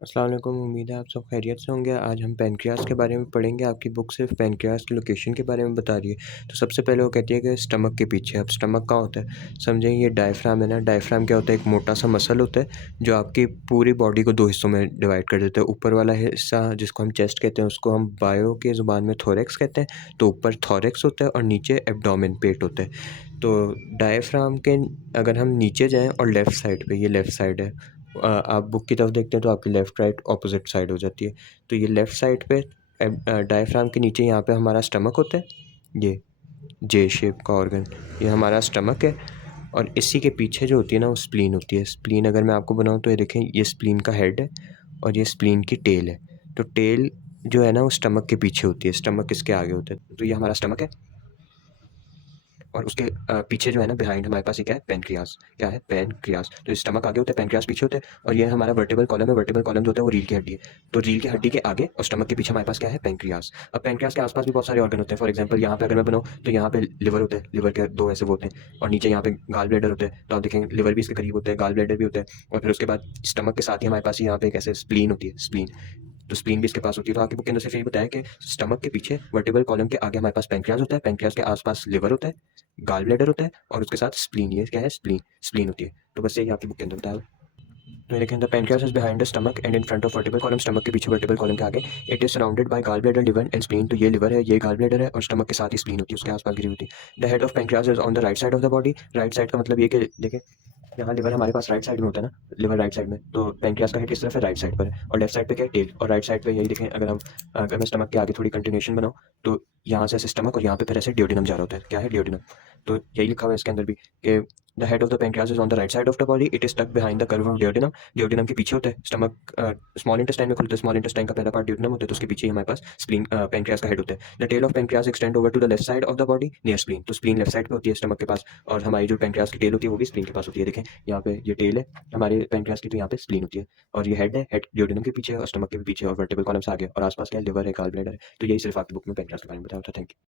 अस्सलाम वालेकुम। उम्मीद है आप सब खैरियत से होंगे। आज हम पैनक्रियाज़ के बारे में पढ़ेंगे। आपकी बुक सिर्फ पैनक्रियाज़ की लोकेशन के बारे में बता रही है। तो सबसे पहले वो कहती है कि स्टमक के पीछे। अब स्टमक कहाँ होता है? समझें, ये डायफ्राम है ना। डायफ्राम क्या होता है? एक मोटा सा मसल होता है जो आपकी पूरी बॉडी को दो हिस्सों में डिवाइड कर देता है। ऊपर वाला हिस्सा जिसको हम चेस्ट कहते हैं उसको हम बायो की ज़ुबान में थोरैक्स कहते हैं। तो ऊपर थोरैक्स होता है और नीचे एब्डोमेन, पेट होता है। तो डायफ्राम के अगर हम नीचे जाएँ और लेफ़्ट साइड पे, ये लेफ़्ट साइड है। आप बुक की तरफ देखते हैं तो आपकी लेफ़्ट राइट ऑपोज़िट साइड हो जाती है। तो ये लेफ़्ट साइड पे डायफ्राम के नीचे यहाँ पे हमारा स्टमक होता है। ये जे शेप का ऑर्गन, ये हमारा स्टमक है। और इसी के पीछे जो होती है ना वो स्प्लीन होती है। स्प्लीन अगर मैं आपको बनाऊँ तो ये देखें, ये स्प्लीन का हेड है और ये स्प्लीन की टेल है। तो टेल जो है ना वो स्टमक के पीछे होती है, स्टमक इसके आगे होता है। तो ये हमारा स्टमक है और उसके पीछे जो है ना बिहाइंड हमारे पास ये क्या है? पैनक्रियाज़। क्या है? पैनक्रियाज़। तो स्टमक आगे होता है, पैनक्रियाज़ पीछे होता है और ये हमारा वर्टिबल कॉलम है। वर्टिबल कॉलम जो होता है वो रीढ़ की हड्डी है। तो रीढ़ की हड्डी के आगे और स्टमक के पीछे हमारे पास क्या है? पैनक्रियाज़। अब पैनक्रियाज़ के आस-पास भी बहुत सारे ऑर्गन होते हैं। फॉर एग्जांपल यहाँ पे अगर मैं बनाऊँ तो यहाँ पे लिवर होता है, लिवर के 2 ऐसे वो होते हैं और नीचे यहाँ पे गॉल ब्लैडर होता है। तो आप देखेंगे लिवर भी इसके करीब होता है, गॉल ब्लैडर भी होता है और फिर उसके बाद स्टमक के साथ ही हमारे पास यहाँ पे एक ऐसे स्प्लीन होती है, स्प्लीन। तो स्प्लीन भी इसके पास होती है। तो आपकी बुक के अंदर सिर्फ यही बताया कि स्टमक के पीछे वर्टिबल कॉलम के आगे हमारे पास पैनक्रियाज़ होता है, पैनक्रियाज़ के आस-पास लिवर होता है, गॉल ब्लैडर होता है और उसके साथ स्प्लीन। ये क्या है? स्प्लीन, स्प्लीन होती है। तो बस यही आपकी बुक के अंदर बताया हुआ है। तो ये देखें, the pancreas is behind the stomach and in front of vertebral column. Stomach के पीछे वर्टिबल कॉलम के आगे। It is surrounded by gall bladder, liver and spleen. तो ये लिवर है, ये गॉल ब्लैडर है और स्टमक के साथ ही स्प्लीन होती है, उसके आसपास घिरी होती है। The head of pancreas is on the right side of the body. Right side का मतलब ये कि देखें, यहाँ लिवर हमारे पास राइट साइड में होता है ना, लिवर राइट साइड में। तो पैनक्रियाज का हेड किस तरफ है? राइट साइड पर है। और लेफ्ट साइड पे क्या है? टेल। और राइट साइड पे यही देखें, अगर मैं स्टमक के आगे थोड़ी कंटिन्यूएशन बनाऊँ तो यहाँ से ऐसे स्टमक और यहाँ पे फिर ऐसे डियोडिनम जा रहा होता है। क्या है? डियोडिनम। तो यही लिखा हुआ है इसके अंदर भी कि the head of the pancreas is on the right side of the body. It is टक बिहाइंड द कर्व ऑफ डियोडिनम। डियोडिनम के पीछे होता है स्टमक। स्मॉल इंटेस्टाइन में खुलता है, स्मॉल इंटेस्टाइन का पहला पार्ट डियोडिनम होता है, तो उसके पीछे ही हमारे पास स्प्लीन, पैनक्रियाज का हेड होता है। The tail of pancreas extend over to the left side of the body near spleen. तो स्प्लीन लेफ्ट साइड पे होती है स्टमक के पास और हमारी जो पैनक्रियाज की टेल होती है वो भी स्प्लीन के पास होती है। देखें यहाँ पे ये टेल है हमारे पैनक्रियाज की, तो यहाँ पे स्प्लीन होती है और ये हेड है, हेड डियोडिनम के पीछे है और स्टमक के भी पीछे और वर्टिबल कॉलम से आगे और आसपास क्या है? लिवर है, गॉल ब्लैडर है। तो यही सिर्फ आपकी बुक में पैनक्रियाज के बारे में बताया था। Thank you.